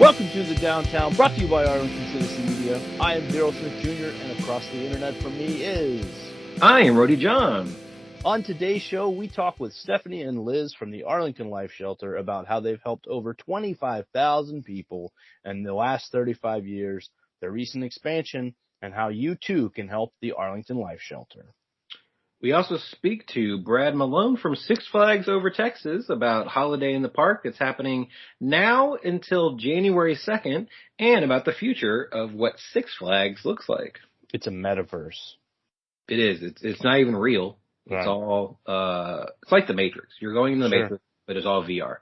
Welcome to the Downtown, brought to you by Arlington Citizen Media. I am Daryl Smith Jr., and across the internet from me is... I am Rody John. On today's show, we talk with Stephanie and Liz from the Arlington Life Shelter about how they've helped over 25,000 people in the last 35 years, their recent expansion, and how you too can help the Arlington Life Shelter. We also speak to Brad Malone from Six Flags Over Texas about Holiday in the Park that's happening now until January 2nd, and about the future of what Six Flags looks like. It's a metaverse. It is. It's not even real. It's all, it's like the Matrix. You're going in the Matrix, but it's all VR.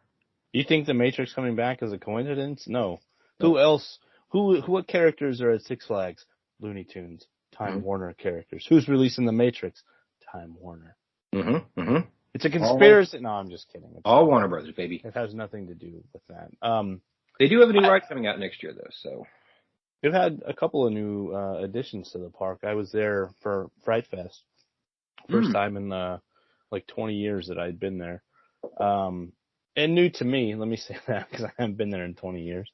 You think the Matrix coming back is a coincidence? No. Who else? What characters are at Six Flags? Looney Tunes, Time Warner characters. Who's releasing the Matrix? Time Warner. It's a conspiracy. No, I'm just kidding. All Warner Brothers, baby. It has nothing to do with that. They do have a new ride coming out next year, though. So we've had a couple of new additions to the park. I was there for Fright Fest, first time in like 20 years that I'd been there, and new to me. Let me say that because I haven't been there in 20 years.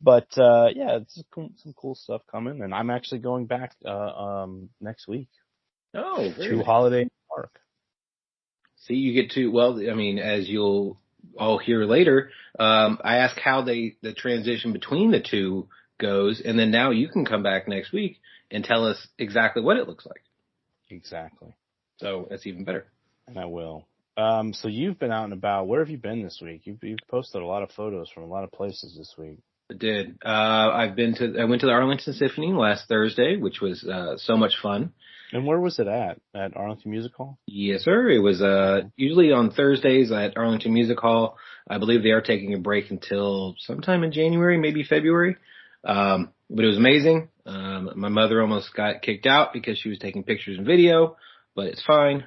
But yeah, it's some cool stuff coming, and I'm actually going back next week. Oh, to Holiday Park. See, you get to, well, I mean, as you'll all hear later, I asked how the transition between the two goes, and then now you can come back next week and tell us exactly what it looks like. Exactly. So that's even better. And I will. So you've been out and about. Where have you been this week? You've posted a lot of photos from a lot of places this week. I did. I went to the Arlington Symphony last Thursday, which was so much fun. And where was it at? At Arlington Music Hall? Yes, sir. It was usually on Thursdays at Arlington Music Hall. I believe they are taking a break until sometime in January, maybe February. But it was amazing. My mother almost got kicked out because she was taking pictures and video, but it's fine.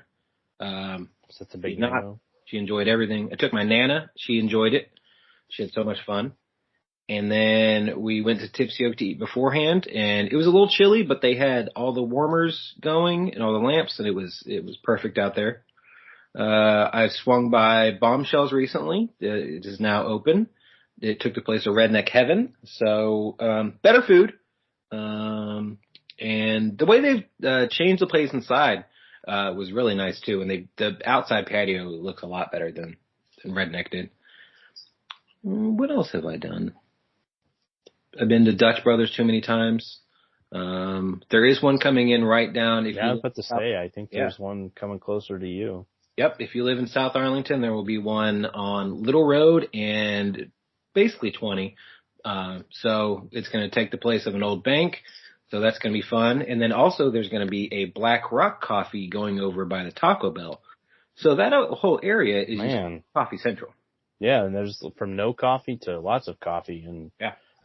So that's a big no. She enjoyed everything. I took my Nana. She enjoyed it. She had so much fun. And then we went to Tipsy Oak to eat beforehand, and it was a little chilly, but they had all the warmers going and all the lamps, and it was perfect out there. I swung by Bombshells recently. It is now open. It took the place of Redneck Heaven, so better food. And the way they've changed the place inside was really nice too, and the outside patio looks a lot better than Redneck did. What else have I done? I've been to Dutch Brothers too many times. There is one coming in right down. I was about to say, I think there's one coming closer to you. Yep. If you live in South Arlington, there will be one on Little Road and basically 20. So it's going to take the place of an old bank. So that's going to be fun. And then also there's going to be a Black Rock Coffee going over by the Taco Bell. So that whole area is just coffee central. Yeah. And there's from no coffee to lots of coffee. And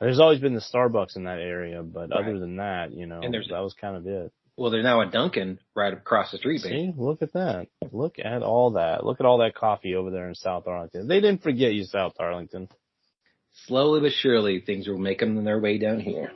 there's always been the Starbucks in that area, but other than that, and that was kind of it. Well, there's now a Dunkin' right across the street. See, look at that. Look at all that. Look at all that coffee over there in South Arlington. They didn't forget you, South Arlington. Slowly but surely, things will make them their way down here.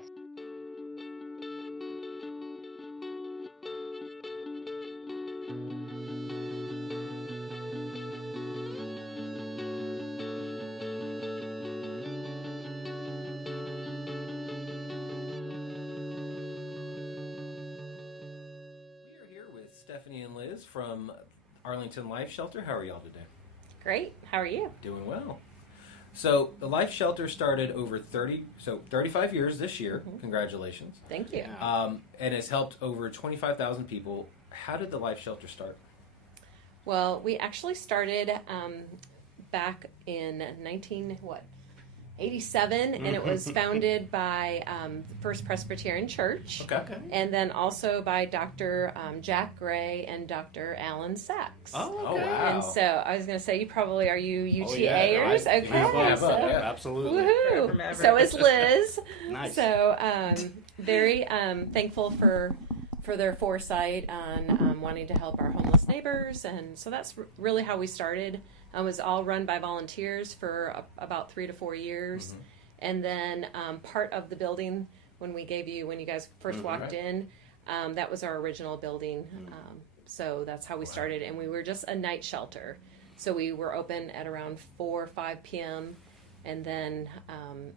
Stephanie and Liz from Arlington Life Shelter. How are y'all today? Great. How are you? Doing well. So the Life Shelter started over 35 years this year. Congratulations. Thank you. And has helped over 25,000 people. How did the Life Shelter start? Well, we actually started back in 87, and it was founded by the First Presbyterian Church. Okay. And then also by Dr. Jack Gray and Dr. Alan Sachs. Oh, wow. And so I was going to say, are you UTAers? Okay. Absolutely. Woohoo. So is Liz. Nice. So very thankful for their foresight on wanting to help our homeless neighbors. And so that's really how we started. It was all run by volunteers for about 3 to 4 years. Mm-hmm. And then part of the building, when you guys first walked in, that was our original building. Mm-hmm. So that's how we started. And we were just a night shelter. So we were open at around 4 or 5 p.m. and then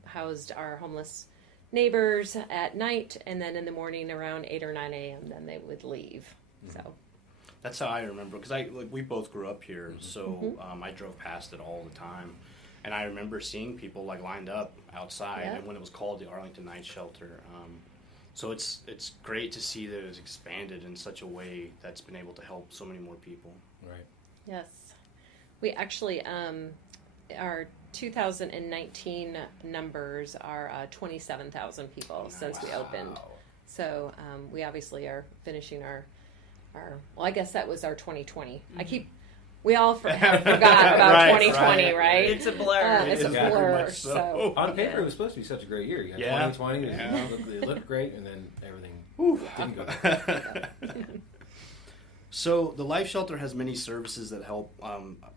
housed our homeless neighbors at night, and then in the morning around 8 or 9 a.m. then they would leave. So that's how I remember, because we both grew up here, so I drove past it all the time, and I remember seeing people lined up outside, and when it was called the Arlington Life Shelter. So it's great to see that it's expanded in such a way that's been able to help so many more people. Right. yes, we actually our 2019 numbers are 27,000 people since we opened. So we obviously are finishing our well, I guess that was our 2020. We all have forgot about 2020, right? It's a blur. It's a blur. So. On paper, it was supposed to be such a great year. You got 2020, it looked great, and then everything didn't go. So the Life Shelter has many services that help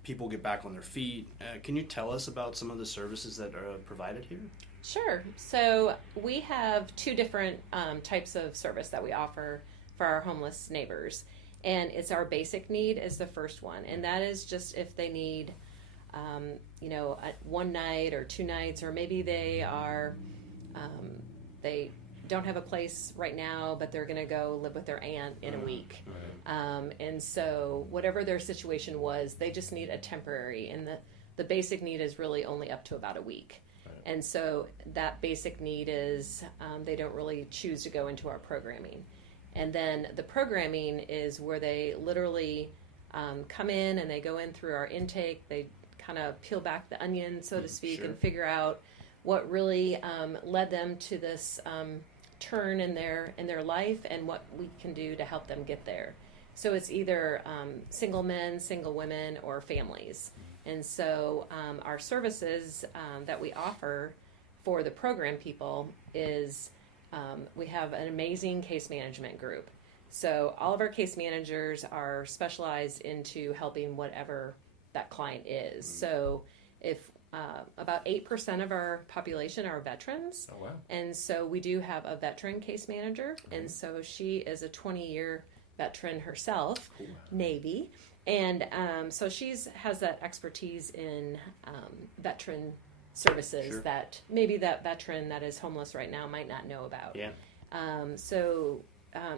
people get back on their feet. Can you tell us about some of the services that are provided here? Sure. So we have two different types of service that we offer for our homeless neighbors. And it's our basic need is the first one. And that is just if they need, one night or 2 nights, or maybe they are, they don't have a place right now, but they're going to go live with their aunt in a week. And so whatever their situation was, they just need a temporary. And the basic need is really only up to about a week. And so that basic need is they don't really choose to go into our programming. And then the programming is where they literally come in and they go in through our intake. They kind of peel back the onion, so to speak, and figure out what really led them to this turn in their life and what we can do to help them get there. So it's either single men, single women, or families. And so our services that we offer for the program people is we have an amazing case management group. So all of our case managers are specialized into helping whatever that client is. So if about 8% of our population are veterans. Oh, wow. And so we do have a veteran case manager. And so she is a 20-year veteran herself, Navy. And so has that expertise in veteran services that maybe that veteran that is homeless right now might not know about. Yeah. So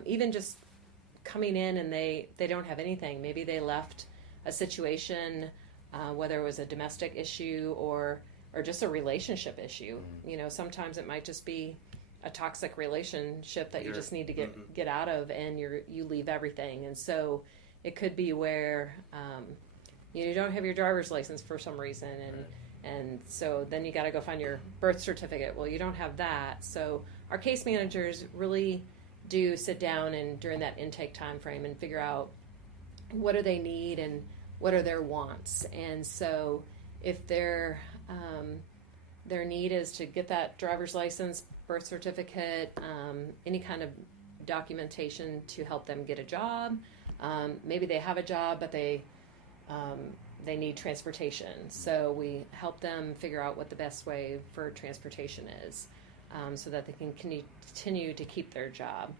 even just coming in and they don't have anything. Maybe they left a situation, whether it was a domestic issue or just a relationship issue. Sometimes it might just be a toxic relationship that you just need to get out of, and you leave everything. And so it could be where you don't have your driver's license for some reason, and so then you got to go find your birth certificate. Well, you don't have that. So our case managers really do sit down and during that intake time frame and figure out what do they need and what are their wants. And so if their need is to get that driver's license, birth certificate, any kind of documentation to help them get a job, maybe they have a job but they need transportation. So we help them figure out what the best way for transportation is, so that they can continue to keep their job.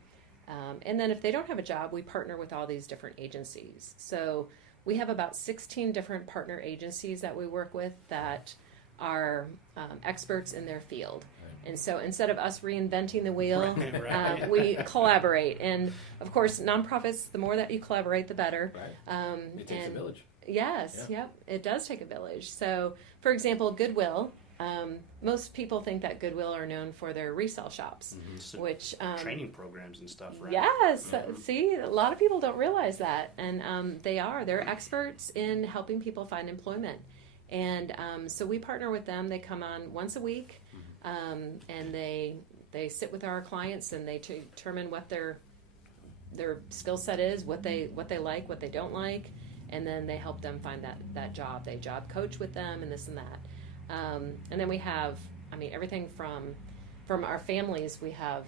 And then if they don't have a job, we partner with all these different agencies. So we have about 16 different partner agencies that we work with that are experts in their field. And so instead of us reinventing the wheel, we collaborate. And of course, nonprofits, the more that you collaborate, the better. It takes a village. Yes, yep, it does take a village. So, for example, Goodwill. Most people think that Goodwill are known for their resale shops, So which training programs and stuff, right? Yes, see, a lot of people don't realize that, and they're experts in helping people find employment. And so we partner with them. They come on once a week, and they sit with our clients and they determine what their skill set is, what they like, what they don't like, and then they help them find that job. They job coach with them and this and that. And then we have, everything from our families. We have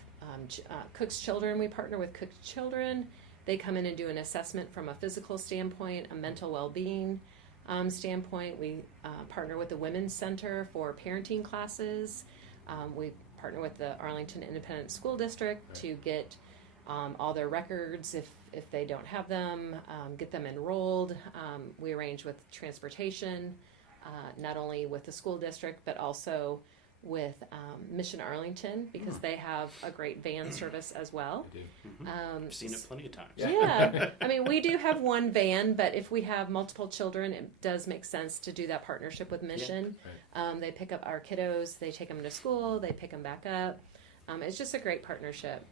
Cook's Children. We partner with Cook's Children. They come in and do an assessment from a physical standpoint, a mental well-being standpoint. We partner with the Women's Center for parenting classes. We partner with the Arlington Independent School District to get all their records if they don't have them, get them enrolled. We arrange with transportation. not only with the school district, but also with Mission Arlington, because they have a great van service as well. I do. I've seen it plenty of times. Yeah. I mean, we do have one van, but if we have multiple children, it does make sense to do that partnership with Mission. Yeah. Right. They pick up our kiddos, they take them to school, they pick them back up. It's just a great partnership.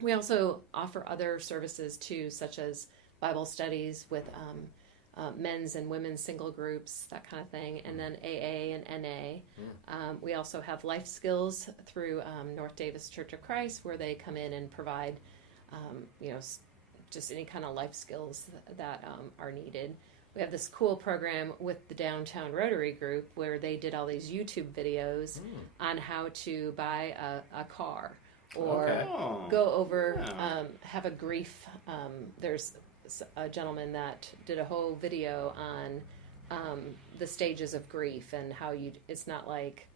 We also offer other services too, such as Bible studies with men's and women's single groups, that kind of thing, and then AA and NA. We also have life skills through North Davis Church of Christ, where they come in and provide, just any kind of life skills that are needed. We have this cool program with the Downtown Rotary Group where they did all these YouTube videos on how to buy a car or go over, have a grief. There's a gentleman that did a whole video on the stages of grief and how it's not like,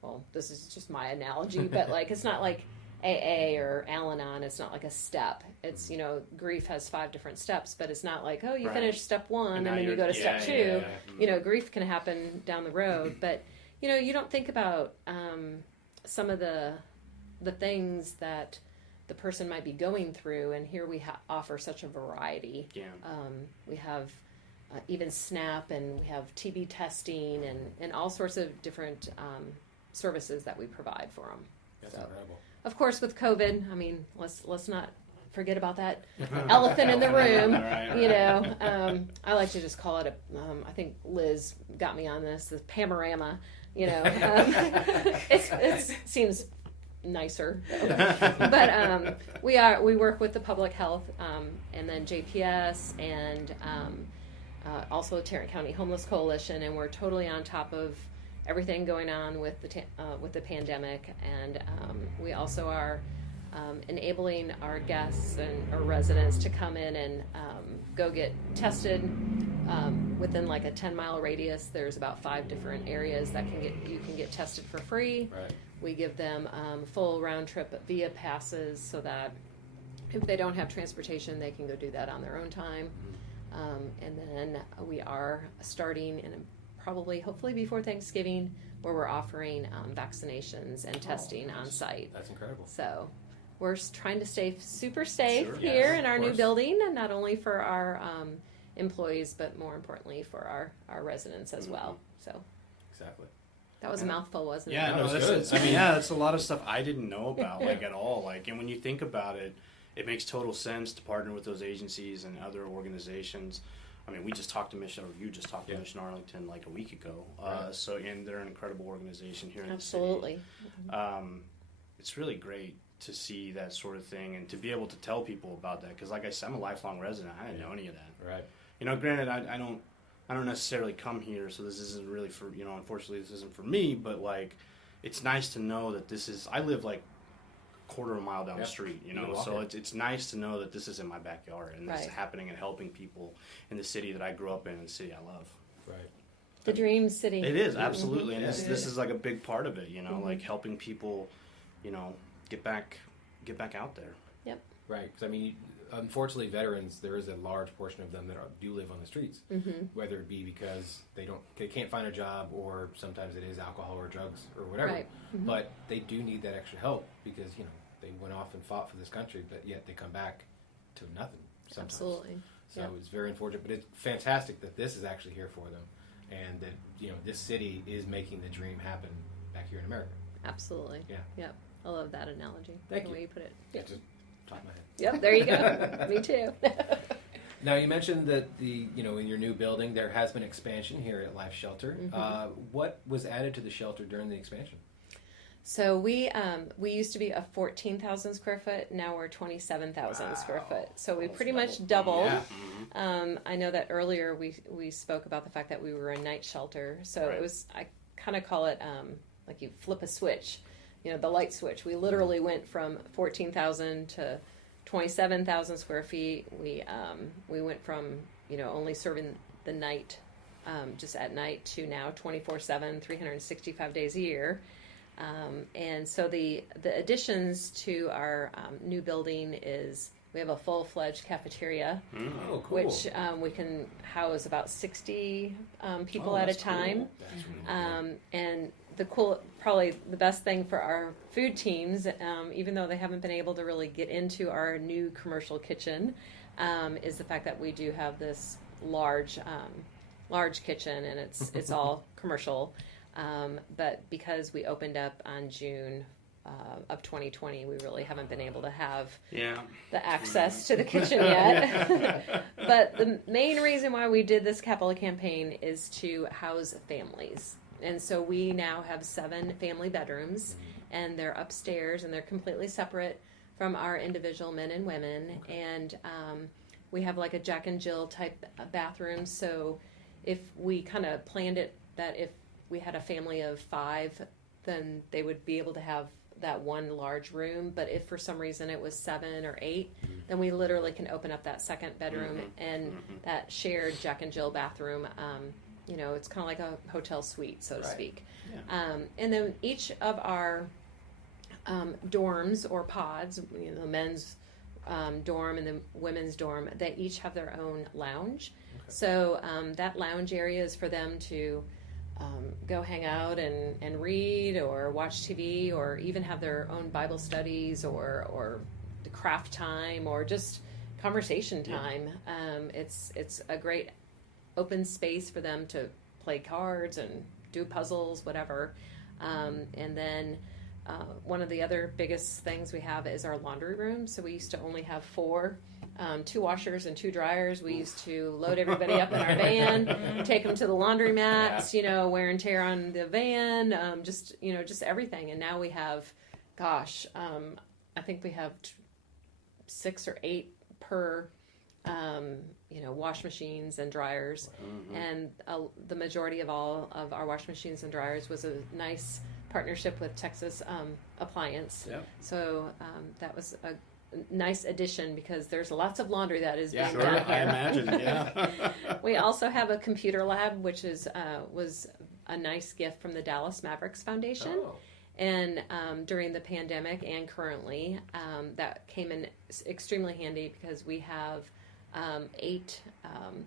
well, this is just my analogy, but like, it's not like AA or Al-Anon. It's not like a step. It's, grief has 5 different steps, but it's not like, oh, you finish step 1 and then you go to step 2. Grief can happen down the road, but, you don't think about some of the things that the person might be going through, and here we offer such a variety. Yeah. We have even SNAP, and we have TB testing, and all sorts of different services that we provide for them. That's incredible. Of course, with COVID, I mean, let's not forget about that elephant in the room. Right. I like to just call it I think Liz got me on this, the panorama. It seems nicer, but we work with the public health, and then JPS, and also Tarrant County Homeless Coalition, and we're totally on top of everything going on with the pandemic, and we also are enabling our guests and our residents to come in and go get tested. Within like a 10-mile radius, there's about 5 different areas that you can get tested for free. Right. We give them full round trip via passes, so that if they don't have transportation, they can go do that on their own time. And then we are starting in hopefully before Thanksgiving, where we're offering vaccinations and testing on site. That's incredible. So we're trying to stay super safe here yes, in our of new course. building, and not only for our employees, but more importantly for our residents as well. So Exactly. that was a mouthful, wasn't Yeah, it? no, That's good. that's a lot of stuff I didn't know about, like, at all. Like, and when you think about it, it makes total sense to partner with those agencies and other organizations. I mean, we just talked to Mission, or you just talked to Mission Arlington like a week ago. Right. And they're an incredible organization here in Absolutely. the city. It's really great to see that sort of thing and to be able to tell people about that. Because, like I said, I'm a lifelong resident. I didn't know any of that. Right. Granted, I don't necessarily come here, so this isn't really for, unfortunately this isn't for me, but like, it's nice to know that I live like a quarter of a mile down the street, so it's nice to know that this is in my backyard and this is happening and helping people in the city that I grew up in and the city I love. Right. The dream city. It is, absolutely, and this is like a big part of it, like helping people, get back out there. Yep. Right. Because, I mean, unfortunately, veterans, there is a large portion of them that do live on the streets, whether it be because they can't find a job, or sometimes it is alcohol or drugs or whatever. Right. But they do need that extra help because, they went off and fought for this country, but yet they come back to nothing sometimes. Absolutely. So it's very unfortunate, but it's fantastic that this is actually here for them, and that, this city is making the dream happen back here in America. Absolutely. Yeah. Yep. I love that analogy. Thank the you. way you put it. Yeah, just top of my head. Yep, there you go. Me too. Now, you mentioned that in your new building, there has been expansion here at Life Shelter. What was added to the shelter during the expansion? So we used to be a 14,000 square foot. Now we're 27,000 square foot. So we pretty much doubled. Yeah. I know that earlier we spoke about the fact that we were a night shelter. So it was, I kind of call it like you flip a switch, the light switch. We literally went from 14,000 to 27,000 square feet. We went from only serving the night, just at night, to now 24/7, 365 days a year. And so the additions to our new building is we have a full-fledged cafeteria, Oh, cool. which we can house about 60 people at a time. Cool. That's really And probably the best thing for our food teams, even though they haven't been able to really get into our new commercial kitchen, is the fact that we do have this large kitchen, and it's all commercial. But because we opened up on June of 2020, we really haven't been able to have the access to the kitchen yet. But the main reason why we did this capital campaign is to house families. And so we now have 7 family bedrooms, and they're upstairs, and they're completely separate from our individual men and women. And we have like a Jack and Jill type bathroom. So if we kind of planned it that if we had a family of 5, then they would be able to have that one large room. But if for some reason it was 7 or 8, then we literally can open up that second bedroom and that shared Jack and Jill bathroom. It's kind of like a hotel suite, so to speak. Yeah. And then each of our dorms or pods, the men's dorm and the women's dorm, they each have their own lounge. Okay. So that lounge area is for them to go hang out and read or watch TV, or even have their own Bible studies or the craft time or just conversation time. It's a great open space for them to play cards and do puzzles, whatever. And then one of the other biggest things we have is our laundry room. So we used to only have 4, 2 washers and 2 dryers. We used to load everybody up in our van, take them to the laundromats, wear and tear on the van, just everything. And now we have, I think we have 6 or 8 per wash machines and dryers. And the majority of all of our wash machines and dryers was a nice partnership with Texas Appliance. Yep. So that was a nice addition, because there's lots of laundry that is being done here. I imagine. We also have a computer lab, which was a nice gift from the Dallas Mavericks Foundation. Oh. And during the pandemic and currently, that came in extremely handy, because we have 8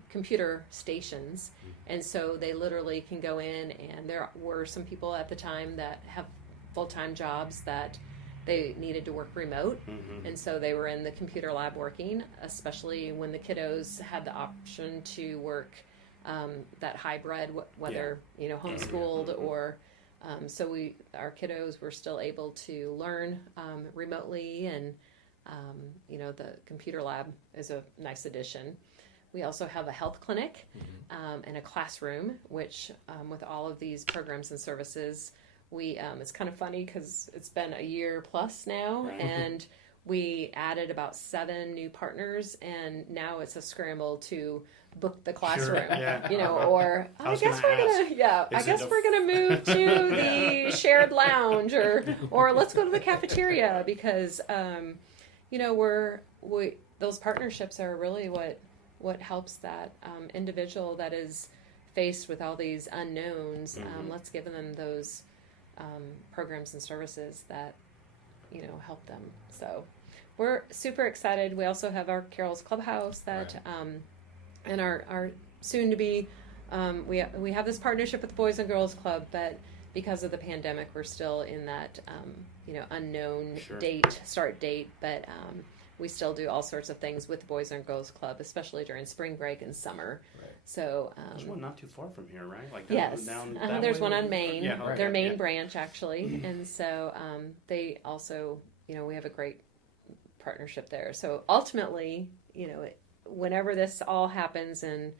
computer stations, and so they literally can go in, and there were some people at the time that have full-time jobs that they needed to work remote, and so they were in the computer lab working, especially when the kiddos had the option to work that hybrid, whether homeschooled or so our kiddos were still able to learn remotely, and the computer lab is a nice addition. We also have a health clinic and a classroom, which with all of these programs and services, it's kind of funny because it's been a year plus now, and we added about 7 new partners, and now it's a scramble to book the classroom, or I guess we're gonna move to the shared lounge, or let's go to the cafeteria, because those partnerships are really what helps that individual that is faced with all these unknowns. Let's give them those programs and services that help them. So we're super excited. We also have our Carol's Clubhouse that and our soon to be we have this partnership with the Boys and Girls Club, but because of the pandemic, we're still in that unknown start date, but we still do all sorts of things with the Boys and Girls Club, especially during spring break and summer. Right. So there's one not too far from here, right? Like down there's one on Main, their main branch actually, and so they also, we have a great partnership there. So ultimately, whenever this all happens, and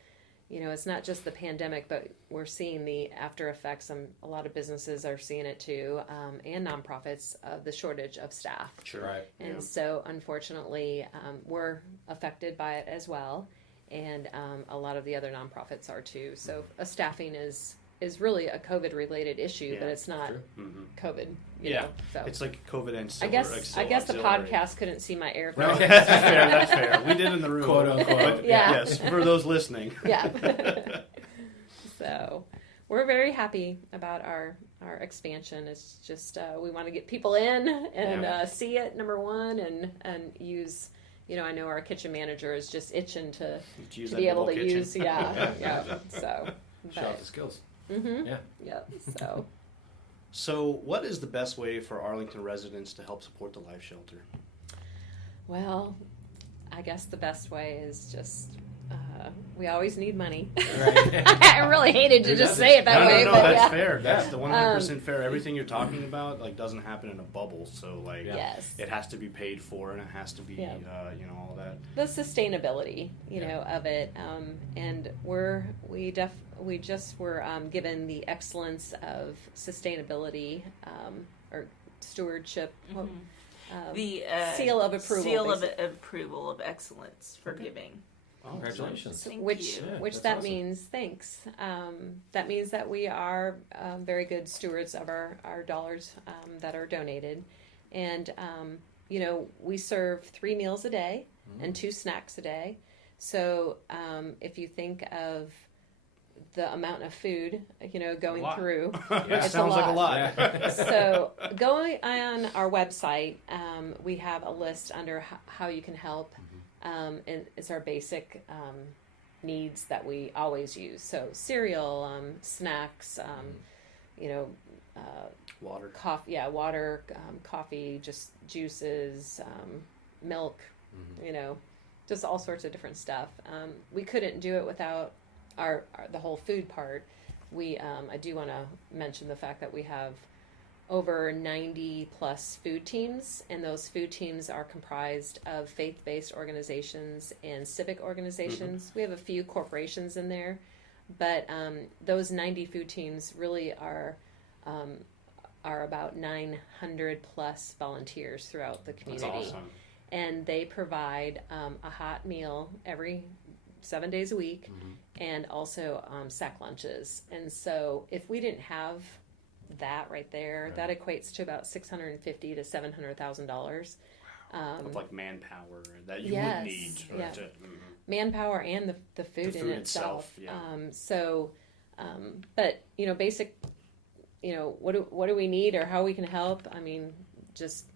it's not just the pandemic, but we're seeing the after effects. A lot of businesses are seeing it too, and nonprofits, of the shortage of staff. Sure. Right. And so, unfortunately, we're affected by it as well, and a lot of the other nonprofits are too. So, staffing is really a COVID-related issue, but it's not COVID. You know, so. It's like COVID and I guess the podcast couldn't see my air. No, that's fair. We did in the room, quote unquote. Yes, for those listening. Yeah. So we're very happy about our expansion. It's just we want to get people in and see it, number one, and use I know our kitchen manager is just itching to use be that able to bubble kitchen. use, yeah. So, Show off the skills. yeah. So, So, what is the best way for Arlington residents to help support the Life Shelter? well, I guess the best way is just. We always need money. Right. I really hated to just say it that way, No, but that's yeah. fair. That's the 100% fair. Everything you're talking about doesn't happen in a bubble. So Yes. it has to be paid for, and it has to be all that. The sustainability, of it, and we just were given the excellence of sustainability or stewardship. The seal of approval. Seal of approval of excellence for giving. Oh, Congratulations. Thank Which you. Yeah, which that's that awesome. means thanks. That means that we are very good stewards of our dollars that are donated, and we serve 3 meals a day and 2 snacks a day. So if you think of the amount of food going lot. through, It it's sounds like a lot. Yeah. so going on our website, we have a list under how you can help. And it's our basic needs that we always use. So cereal, snacks, Water. coffee, coffee, just juices, milk, just all sorts of different stuff. We couldn't do it without the whole food part. I do want to mention the fact that we have over 90 plus food teams, and those food teams are comprised of faith-based organizations and civic organizations. We have a few corporations in there, but those 90 food teams really are about 900 plus volunteers throughout the community. That's awesome. And they provide a hot meal every 7 days a week, and also sack lunches. And so if we didn't have that right there, that equates to about $650,000 to $700,000. Of like manpower that you Yes, would need. yeah. To, Manpower and the food The in food itself. itself, But basic, what do we need or how we can help? I mean, just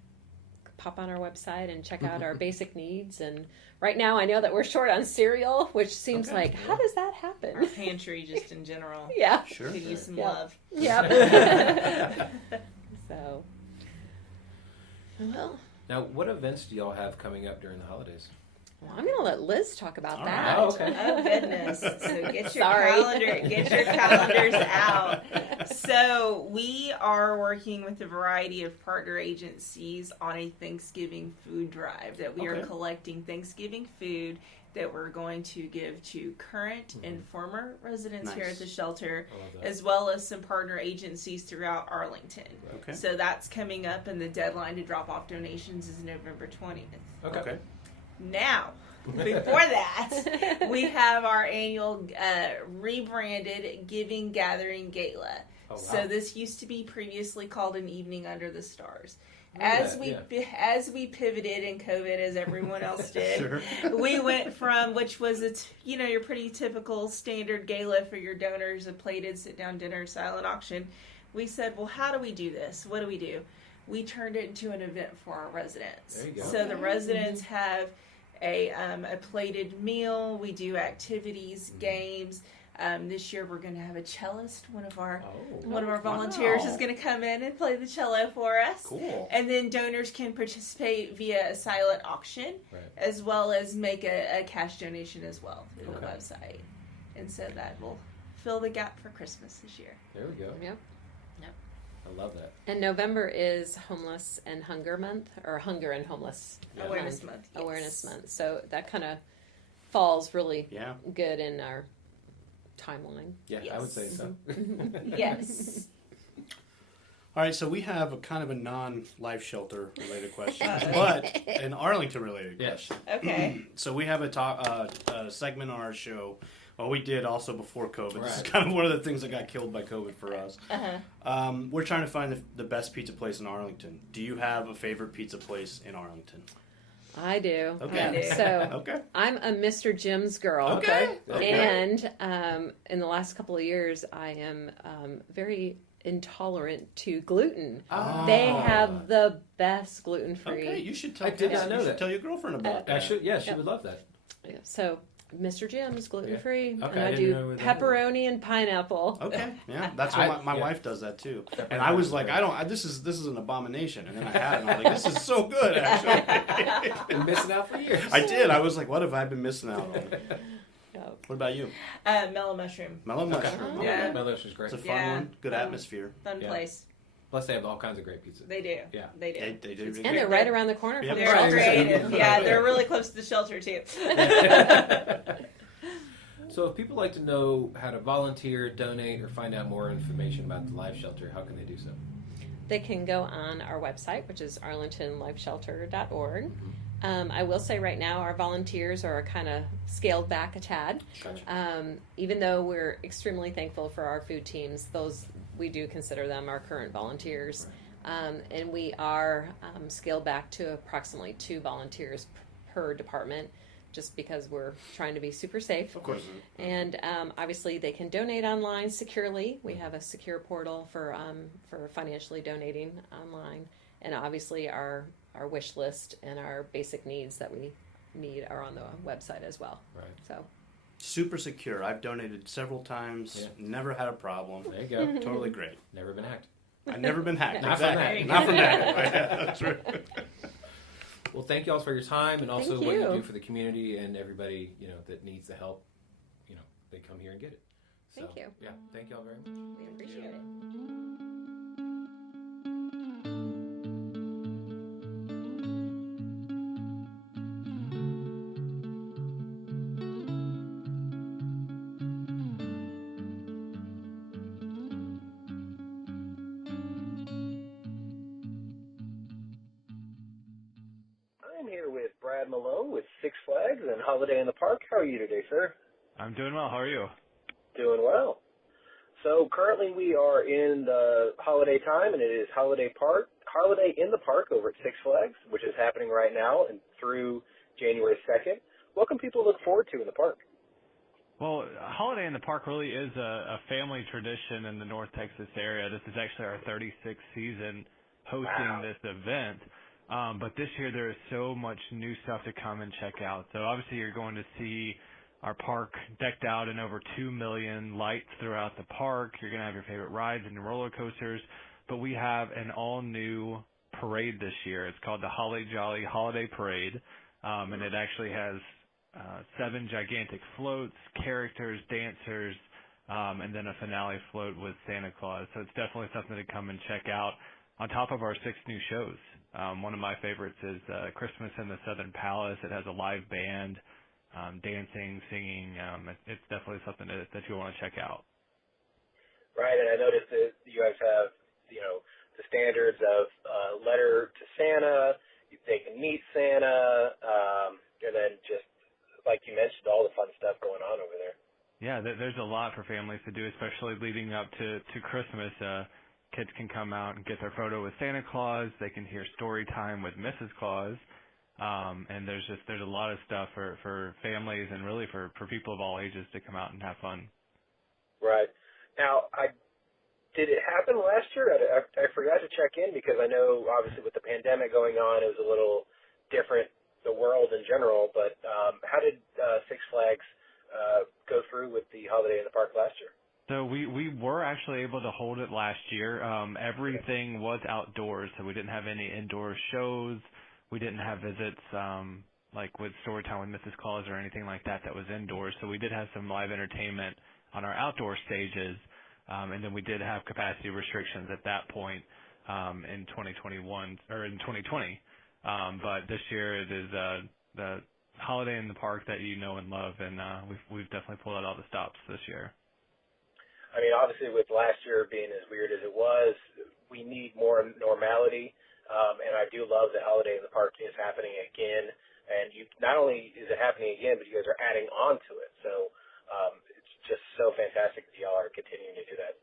pop on our website and check out our basic needs. And right now, I know that we're short on cereal, which seems like, how does that happen? Our pantry, just in general, Yeah. Sure. could use some Yeah. love. Yep. So, well, Now, what events do y'all have coming up during the holidays? I'm going to let Liz talk about All that. right. Oh, okay. Oh goodness! So get your Sorry. calendars out. So we are working with a variety of partner agencies on a Thanksgiving food drive that we are Okay. collecting Thanksgiving food that we're going to give to current and former residents here Nice. at the shelter, I love that. as well as some partner agencies throughout Arlington. Okay. So that's coming up, and the deadline to drop off donations is November 20th. Okay. Now, before that, we have our annual rebranded Giving Gathering Gala. Oh, wow. So this used to be previously called an Evening Under the Stars. Remember As we pivoted in COVID, as everyone else did, Sure. we went from, which was your pretty typical standard gala for your donors, a plated sit-down dinner, silent auction. We said, well, how do we do this? What do we do? We turned it into an event for our residents. There you go. So the residents have a plated meal. We do activities, games. This year we're going to have a cellist. One of our volunteers is going to come in and play the cello for us. Cool. And then donors can participate via a silent auction, Right. as well as make a cash donation as well through the Okay. website. And so that will fill the gap for Christmas this year. There we go. Yep. I love that. And November is Homeless and Hunger Month, or Hunger and Homeless Awareness Month. Yes. Awareness Month. So that kind of falls really Yeah. good in our timeline. Yeah, I would say so. Yes. All right, so we have a kind of a non-life shelter related question, but an Arlington related Yeah. question. Okay. So we have a segment on our show. Well, we did also before COVID. This is Right. kind of one of the things that got killed by COVID for us. Uh-huh. We're trying to find the best pizza place in Arlington. Do you have a favorite pizza place in Arlington? I do. Okay. I do. So Okay. I'm a Mr. Jim's girl. Okay. And in the last couple of years, I am very intolerant to gluten. Oh. They have the best gluten-free. Okay, you should tell. I did not know you that. should tell your girlfriend about that. Actually, yeah, she would love that. Yeah, so Mr. Jim's gluten-free, Yeah. Okay, and I I didn't do know that. pepperoni and pineapple. Okay, yeah, that's what my wife does that too. And I was like, this is an abomination. And then I had it, and I was like, this is so good, actually. Been missing out for years. I did. I was like, what have I been missing out on? Oh. What about you? Mellow mushroom. Mellow mushroom. Oh. Yeah. My lips was great. It's a fun one. Good atmosphere. Fun Yeah. place. Plus, they have all kinds of great pizza. They do. Yeah. They do. They do. And they're right around the corner Yep. from the They're shelter. creative. Yeah, they're really close to the shelter too. So if people like to know how to volunteer, donate, or find out more information about the Life Shelter, how can they do so? They can go on our website, which is arlingtonlifeshelter.org. I will say right now our volunteers are kind of scaled back a tad. Gotcha. Even though we're extremely thankful for our food teams, we do consider them our current volunteers. And we are scaled back to approximately 2 volunteers per department, just because we're trying to be super safe. Of course. And obviously they can donate online securely. We have a secure portal for financially donating online. And obviously our wish list and our basic needs that we need are on the website as well. Right. So Super secure. I've donated several times. Yeah. Never had a problem. There you go. Totally great. Never been hacked. I've never been hacked. Not from Exactly. that. Not from that. Yeah, that's right. Well, thank you all for your time and also Thank what you you. do for the community and everybody, that needs the help. They come here and get it. So, Thank you. Yeah, thank you all very much. we appreciate it. I'm here with Brad Malone with Six Flags and Holiday in the Park. How are you today, sir? I'm doing well. How are you? Doing well. So currently we are in the holiday time, and it is Holiday in the Park over at Six Flags, which is happening right now and through January 2nd. What can people look forward to in the park? Well, Holiday in the Park really is a family tradition in the North Texas area. This is actually our 36th season hosting this event. But this year there is so much new stuff to come and check out. So obviously you're going to see our park decked out in over 2 million lights throughout the park. You're going to have your favorite rides and your roller coasters. But we have an all-new parade this year. It's called the Holly Jolly Holiday Parade. And it actually has 7 gigantic floats, characters, dancers, and then a finale float with Santa Claus. So it's definitely something to come and check out on top of our 6 new shows. One of my favorites is Christmas in the Southern Palace. It has a live band, dancing, singing. It's definitely something that you'll want to check out. Right, and I noticed that you guys have, the standards of letter to Santa, they can meet Santa, and then just, like you mentioned, all the fun stuff going on over there. Yeah, there's a lot for families to do, especially leading up to Christmas. Kids can come out and get their photo with Santa Claus. They can hear story time with Mrs. Claus. And there's a lot of stuff for families and really for people of all ages to come out and have fun. Right. Now, did it happen last year? I forgot to check in because I know, obviously, with the pandemic going on, it was a little different, the world in general. But how did Six Flags go through with the Holiday in the Park last year? So we were actually able to hold it last year. Everything was outdoors, so we didn't have any indoor shows. We didn't have visits like with Storytime with Mrs. Claus or anything like that was indoors. So we did have some live entertainment on our outdoor stages, and then we did have capacity restrictions at that point in 2021 or in 2020. But this year it is the Holiday in the Park that you know and love, and we've definitely pulled out all the stops this year. I mean, obviously, with last year being as weird as it was, we need more normality. And I do love that Holiday in the Park is happening again. And not only is it happening again, but you guys are adding on to it. So it's just so fantastic that y'all are continuing to do that.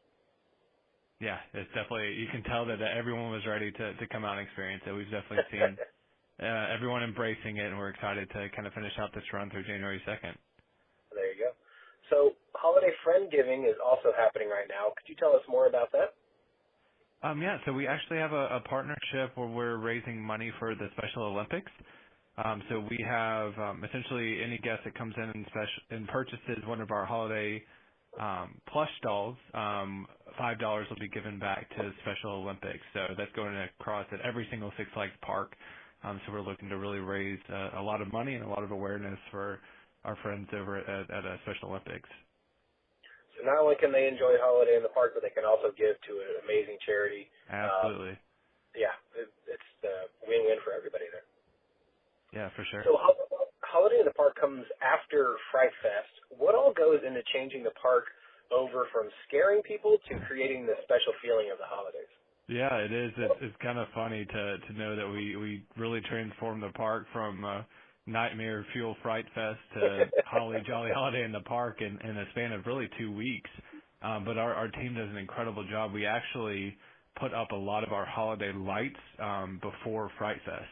Yeah, it's definitely, you can tell that everyone was ready to come out and experience it. We've definitely seen everyone embracing it, and we're excited to kind of finish out this run through January 2nd. There you go. So Holiday Friend Giving is also happening right now. Could you tell us more about that? Yeah, so we actually have a partnership where we're raising money for the Special Olympics. So we have essentially any guest that comes in and purchases one of our holiday plush dolls, $5 will be given back to Special Olympics. So that's going across at every single Six Flags park. So we're looking to really raise a lot of money and a lot of awareness for our friends over at Special Olympics. So not only can they enjoy holiday in the park, but they can also give to an amazing charity. Absolutely. It's a win-win for everybody there. Yeah, for sure. So holiday in the park comes after Fright Fest. What all goes into changing the park over from scaring people to creating the special feeling of the holidays? Yeah, it is. It's kind of funny to know that we really transformed the park from Nightmare Fuel Fright Fest to Holly Jolly Holiday in the Park in a span of really 2 weeks. But our team does an incredible job. We actually put up a lot of our holiday lights before Fright Fest.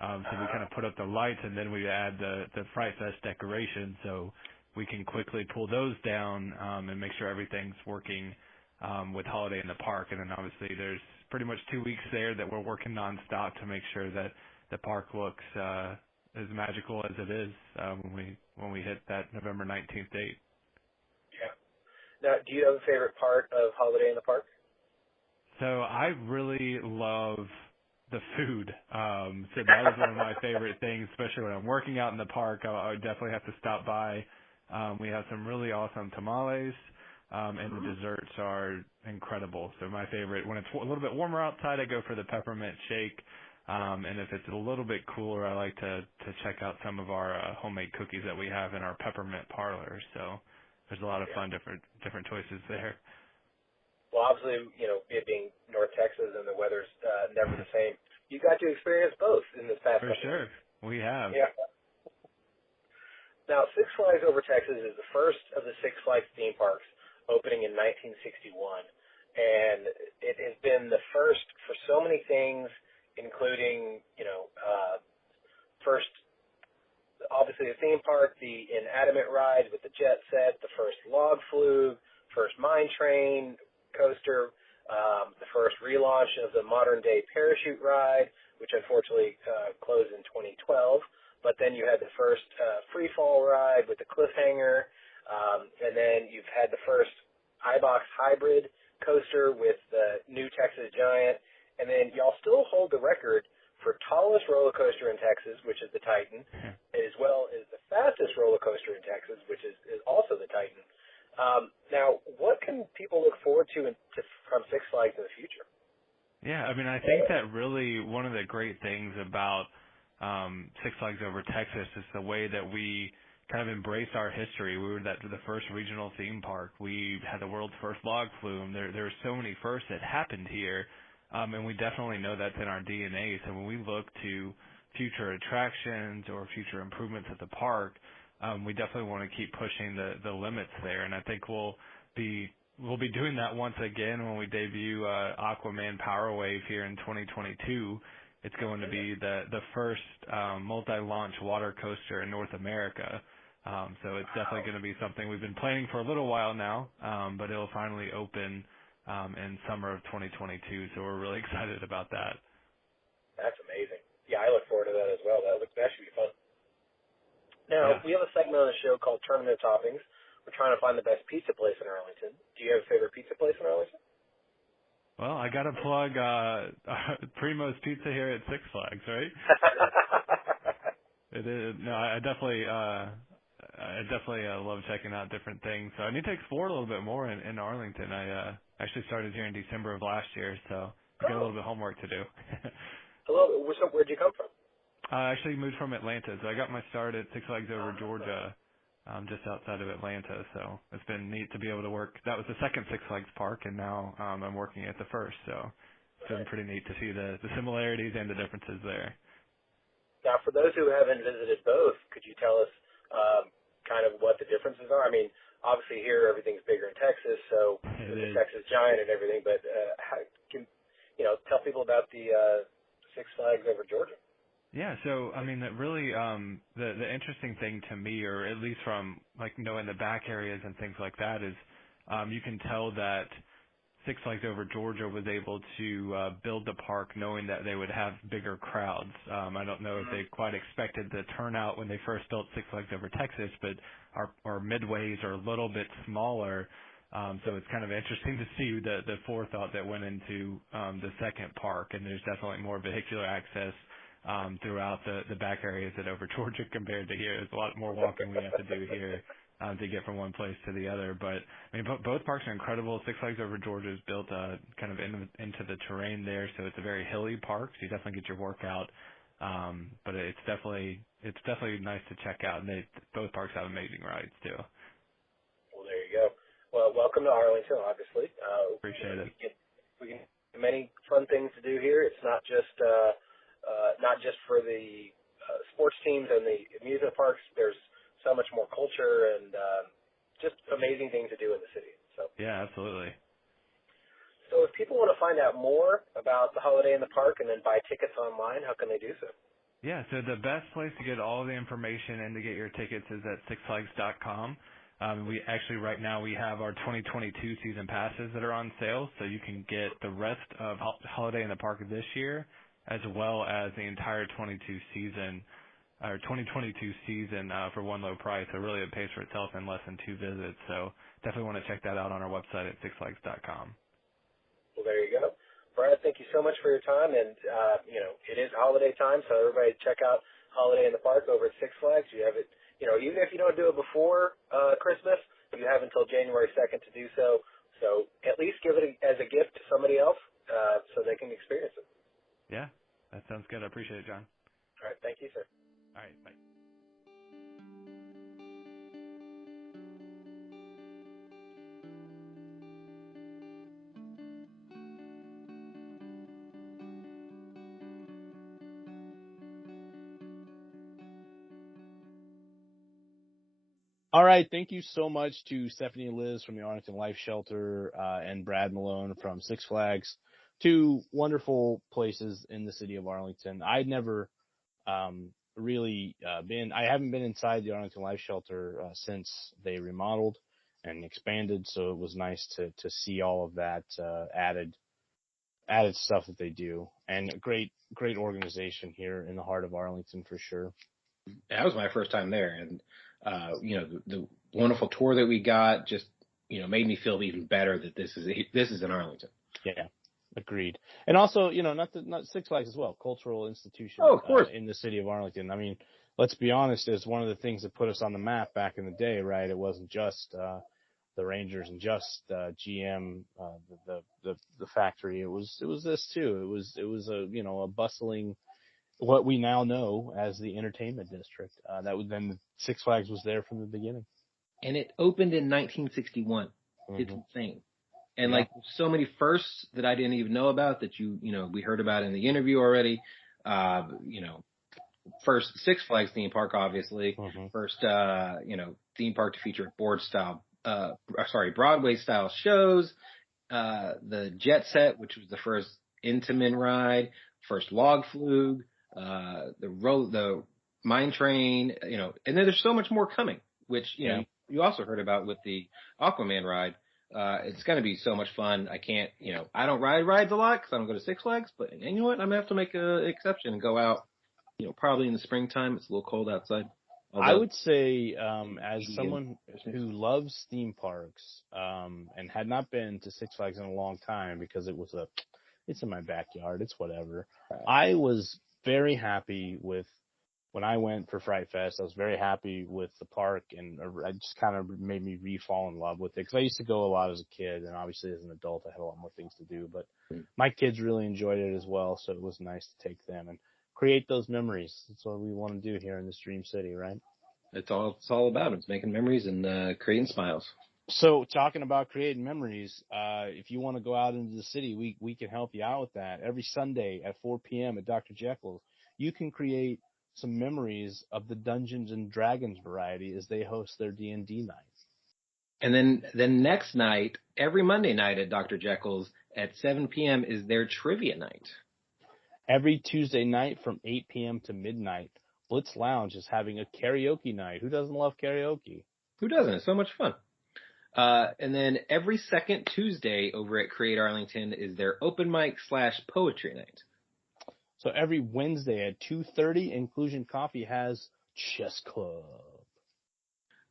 So we kind of put up the lights and then we add the Fright Fest decoration so we can quickly pull those down and make sure everything's working with Holiday in the Park. And then obviously there's pretty much 2 weeks there that we're working nonstop to make sure that the park looks as magical as it is when we hit that November 19th date. Yeah. Now, do you have a favorite part of Holiday in the Park? So I really love the food. So that is one of my favorite things, especially when I'm working out in the park. I would definitely have to stop by. We have some really awesome tamales, and the desserts are incredible. So my favorite, when it's a little bit warmer outside, I go for the peppermint shake. And if it's a little bit cooler, I like to check out some of our homemade cookies that we have in our peppermint parlor. So there's a lot of fun, different choices there. Well, obviously, it being North Texas and the weather's never the same, you got to experience both in this past For sure. We have. Yeah. Now, Six Flags Over Texas is the first of the Six Flags theme parks opening in 1961. And it has been the first for so many things, including, first, obviously the theme park, the inanimate rides with the jet set, the first log flume, first mine train coaster, the first relaunch of the modern-day parachute ride, which unfortunately closed in 2012. But then you had the first free fall ride with the cliffhanger, and then you've had the first iBox hybrid coaster with the new Texas Giant, and then y'all still hold the record for tallest roller coaster in Texas, which is the Titan, as well as the fastest roller coaster in Texas, which is also the Titan. Now, what can people look forward to from Six Flags in the future? Yeah, I mean, I think that really one of the great things about Six Flags Over Texas is the way that we kind of embraced our history. We were the first regional theme park. We had the world's first log flume. There were so many firsts that happened here, and we definitely know that's in our DNA. So when we look to future attractions or future improvements at the park, we definitely want to keep pushing the limits there. And I think we'll be doing that once again when we debut Aquaman Power Wave here in 2022. It's going to be the first multi-launch water coaster in North America. So it's definitely going to be something we've been planning for a little while now, but it'll finally open in summer of 2022. So we're really excited about that. That's amazing. Yeah, I look forward to that as well. That should be fun. Now, we have a segment on the show called Tournament of Toppings. We're trying to find the best pizza place in Arlington. Do you have a favorite pizza place in Arlington? Well, I got to plug Primo's Pizza here at Six Flags, right? It is. No, I definitely love checking out different things. So I need to explore a little bit more in Arlington. I actually started here in December of last year, so I got a little bit of homework to do. Hello. So where'd you come from? I actually moved from Atlanta, so I got my start at Six Flags Over Georgia, just outside of Atlanta. So it's been neat to be able to work. That was the second Six Flags park, and now I'm working at the first. So it's been pretty neat to see the similarities and the differences there. Now, for those who haven't visited both, could you tell us kind of what the differences are? I mean, obviously here everything's bigger in Texas, so the Texas Giant and everything. But tell people about the Six Flags Over Georgia. Yeah, so I mean, that really the interesting thing to me, or at least from like knowing the back areas and things like that, is you can tell that Six Flags Over Georgia was able to build the park knowing that they would have bigger crowds. I don't know if they quite expected the turnout when they first built Six Flags Over Texas, but our midways are a little bit smaller. So it's kind of interesting to see the forethought that went into the second park, and there's definitely more vehicular access throughout the back areas at Over Georgia compared to here. There's a lot more walking we have to do here to get from one place to the other. But I mean, both parks are incredible. Six Flags Over Georgia is built kind of into the terrain there, so it's a very hilly park. So you definitely get your workout. But it's definitely nice to check out. And both parks have amazing rides too. Well, there you go. Well, welcome to Arlington, obviously. Appreciate it. We can have many fun things to do here. It's not just for the sports teams and the amusement parks. There's so much more culture and just amazing things to do in the city. So yeah, absolutely. So if people want to find out more about the Holiday in the Park and then buy tickets online, how can they do so? Yeah, so the best place to get all the information and to get your tickets is at sixflags.com. We actually right now we have our 2022 season passes that are on sale, so you can get the rest of Holiday in the Park this year, as well as the entire 2022 season for one low price. So really it pays for itself in less than 2 visits. So definitely want to check that out on our website at sixflags.com. Well, there you go. Brad, thank you so much for your time. And, it is holiday time, so everybody check out Holiday in the Park over at Six Flags. You have it, even if you don't do it before Christmas, you have until January 2nd to do so. So at least give it as a gift to somebody else so they can experience it. Yeah, that sounds good. I appreciate it, John. All right. Thank you, sir. All right, bye. All right. Thank you so much to Stephanie and Liz from the Arlington Life Shelter and Brad Malone from Six Flags. Two wonderful places in the city of Arlington. I'd never really I haven't been inside the Arlington Life Shelter since they remodeled and expanded, so it was nice to see all of that added stuff that they do. And a great organization here in the heart of Arlington for sure. That was my first time there, and the wonderful tour that we got just made me feel even better that this is in Arlington. Yeah, agreed. And also, not Six Flags as well, cultural institution of course. In the city of Arlington. I mean, let's be honest, it's one of the things that put us on the map back in the day, right? It wasn't just the Rangers and just GM, the factory. It was this too. It was a bustling, what we now know as the entertainment district. Then Six Flags was there from the beginning. And it opened in 1961. Mm-hmm. It's insane. And so many firsts that I didn't even know about that we heard about in the interview already. First Six Flags theme park, obviously. Mm-hmm. First, theme park to feature Broadway style shows. The Jet Set, which was the first Intamin ride, first Log Fluge. The Mine Train, and then there's so much more coming, which, you also heard about with the Aquaman ride. It's going to be so much fun. I don't ride rides a lot because I don't go to Six Flags, but you know what? I'm going to have to make an exception and go out, probably in the springtime. It's a little cold outside. I would say, as someone who loves theme parks, and had not been to Six Flags in a long time because it's in my backyard. It's whatever. Right. I was very happy when I went for Fright Fest. I was very happy with the park, and it just kind of made me re-fall in love with it because I used to go a lot as a kid, and obviously as an adult I had a lot more things to do, but my kids really enjoyed it as well, so it was nice to take them and create those memories. That's what we want to do here in this dream city, right? It's all about. It's making memories and creating smiles. So talking about creating memories, if you want to go out into the city, we can help you out with that. Every Sunday at 4 p.m. at Dr. Jekyll's, you can create some memories of the Dungeons and Dragons variety as they host their D&D nights. And then next night, every Monday night at Dr. Jekyll's at 7 p.m. is their trivia night. Every Tuesday night from 8 p.m. to midnight, Blitz Lounge is having a karaoke night. Who doesn't love karaoke? Who doesn't? It's so much fun. And then every second Tuesday over at Create Arlington is their open mic / poetry night. So every Wednesday at 2:30, Inclusion Coffee has Chess Club.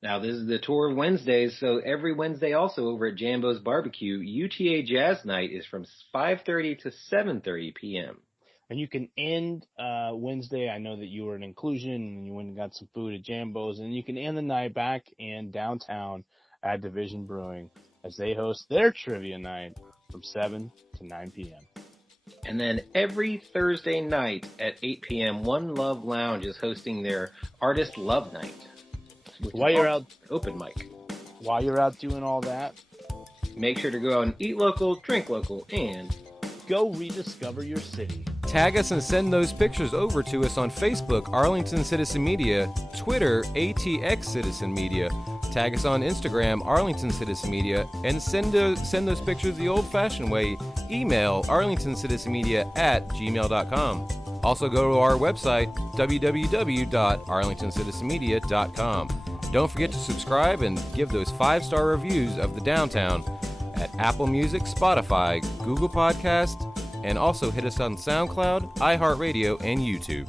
Now, this is the tour of Wednesdays, so every Wednesday also over at Jambo's Barbecue, UTA Jazz Night is from 5:30 to 7:30 p.m. And you can end Wednesday. I know that you were in Inclusion and you went and got some food at Jambo's, and you can end the night back in downtown at Division Brewing as they host their trivia night from 7 to 9 p.m. And then every Thursday night at 8 p.m., One Love Lounge is hosting their Artist Love Night. While you're out, open mic. While you're out doing all that, make sure to go out and eat local, drink local, and go rediscover your city. Tag us and send those pictures over to us on Facebook, Arlington Citizen Media, Twitter, ATX Citizen Media. Tag us on Instagram, Arlington Citizen Media, and send those pictures the old-fashioned way. Email arlingtoncitizenmedia@gmail.com. Also go to our website, www.arlingtoncitizenmedia.com. Don't forget to subscribe and give those 5-star reviews of the downtown at Apple Music, Spotify, Google Podcasts, and also hit us on SoundCloud, iHeartRadio, and YouTube.